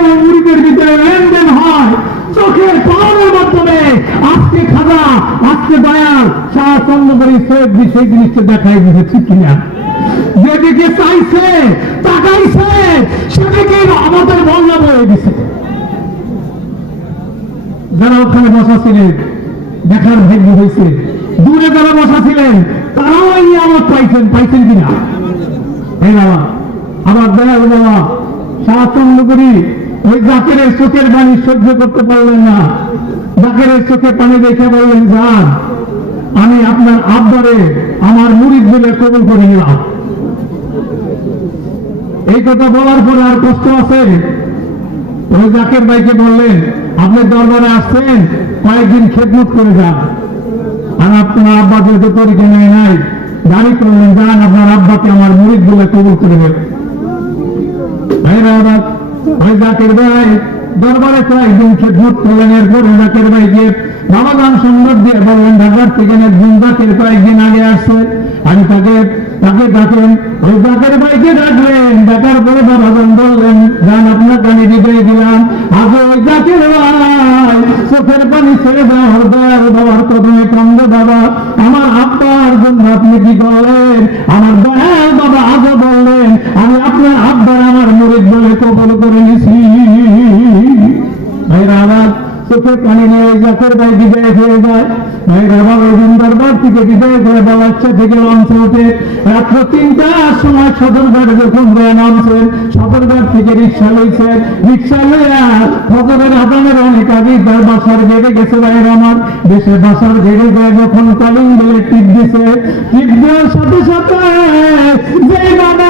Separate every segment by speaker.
Speaker 1: এবং ভিতরে লেনদেন হয় চোখের পাওয়ার মাধ্যমে। আজকে খাজা, আজকে দয়াল, শাহ চন্দ্রপুরী সৈয়দ সেই জিনিসটা দেখাই দিতে কিনা? যেদিকে চাইছে, তাকাইছে, সেদিকে আমাদের বন্যা বয়ে দিছে। যারা ওখানে বসা ছিলেন, দেখার ভাগ্য হয়েছে। দূরে যারা বসা ছিলেন, তারাও এই নিয়ামত পাইছেন পাইছেন কিনা? এই বাবা, আমার দয়াল বাবা শাহচন্দ্র করি ওই জাকেরের চোখের পানি সহ্য করতে পারলেন না। জাকেরের চোখে পানি দেখে বললেন, যান, আমি আপনার আব্বারে, আমার মুড়িদ বলে কবল করে নিলাম এই কথা বলার পরে আর কষ্ট আছে? ওই জাকের ভাইকে বললেন, আপনি দরবারে আসছেন, কয়েকদিন খেদমত করে যান। আর আপনার আব্বা যেহেতু তরিকে নেয় নাই দাঁড়ি করলেন, যান, আপনার আব্বাকে আমার মুড়িদ বলে কবল করে নেবেন ভাইরা ওই জাকের ভাই, দরবারে কয়েকদিন খেদমত করলেন এরপর ভাই ভাইকে। রামাদান সুন্দর দিয়ে বললেন, ঢাকার থেকে একদিন জাকের কয়েকদিন আগে আসছে। আমি তাকে তাকে ডাকেন, ওই জাকের ভাইকে ডাকলেন ডাকার পরে বাবাগান বললেন যান, আপনার পানি দিতে দিলাম আগে ওই ভাই, চোখের পানি ছেড়ে দেওয়ার দেওয়ার বাবার কদমে কান্দ বাবা। আমার আব্বার জন্য আপনি কি করলেন? আমার দয়াল বাবা আগে বললেন, আমি আপনার আব্বার আমার মুরিদ বলে কবল করে নিছি। চোখের পানি নিয়ে জাতের ভাই বিদায় হয়ে যায়। আবার ওই দিন দরবার থেকে বিদায় করে বাচ্চা থেকে লঞ্চে উঠে। রাত্র তিনটার সময় সদরঘাটে যখন যায় নামছেন সদরঘাট থেকে রিক্সা লইছেন রিক্সা লইয়া ফজরের আদানের অনেক আগে তার বাসার গেড়ে গেছে ভাইরা আমার। দেশে বাসার গেড়ে যায় যখন কলিং বলে টিপ দিছে। টিপ দেওয়ার সাথে সাথে যে বাবা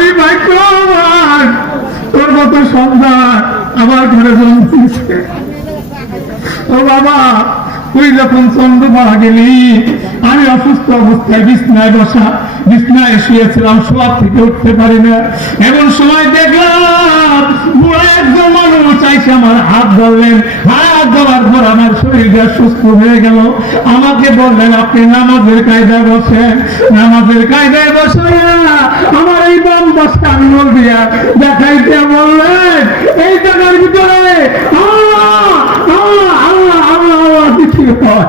Speaker 1: আমি ভাগ্যবান। তোর মতো সন্তান আমার ঘরে জন্মেছে। ও বাবা, তুই যখন চন্দ্র মারা গেলি, আমি অসুস্থ অবস্থায় বিছনায় বসা, বিছনায় শুয়েছিলাম সব থেকে উঠতে পারি না এমন সময় দেখলাম বুড়া একজন মানুষ আমার হাত ধরলেন। হাত ধরার পর আমার শরীরটা সুস্থ হয়ে গেল। আমাকে বললেন, আপনি নামাজের কায়দায় বসেন। নামাজের কায়দায় বসে আমার এই বাম বসে আঙুল দিয়া দেখাইতে বললেন, এই জায়গার ভিতরে আল্লাহ আল্লাহ আল্লাহ আল্লাহ আল্লাহ কিছু হয়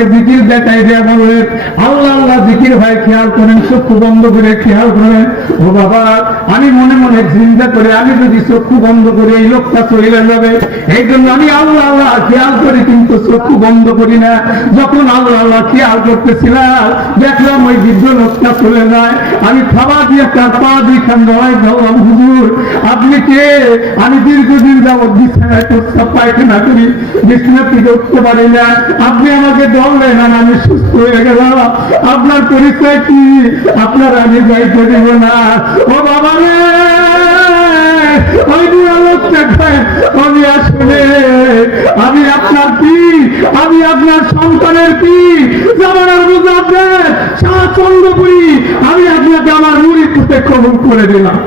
Speaker 1: আমাকে জিকির দেখাই দেয়া বললেন আল্লাহ আল্লাহ জিকির ভাই, খেয়াল করেন, চক্ষু বন্ধ করে খেয়াল করেন। ও বাবা, আমি মনে মনে চিন্তা করে, আমি যদি চক্ষু বন্ধ করে এই লোকটা চলে যাবে, এই জন্য আমি আল্লাহ আল্লাহ, খেয়াল করি, কিন্তু চক্ষু বন্ধ করি না। যখন আল্লাহ আল্লাহ খেয়াল করতেছিলাম, দেখলাম ওই বৃদ্ধ লোকটা চলে যায়। আমি খাবার দিয়ে তার পা দুইখান গলায় ধরলাম, হুজুর আপনি কে? আমি দীর্ঘদিন যাবৎ বিছানায় প্রস্তাব পায়খানা করি, বিছানা থেকে উঠতে পারি না। আপনি আমাকে ধরলেন আর আমি সুস্থ হয়ে গেলাম। আপনার পরিচয় কি? আপনার আমি যাইতে দেব না। ও বাবা রে! আমি আসলে, আমি আপনার কি আমি আপনার সন্তানের কি জামানার বুঝে আপনার চন্দ্রপুরী আমি আপনাকে আমার মুড়ি কবুল করে দিলাম।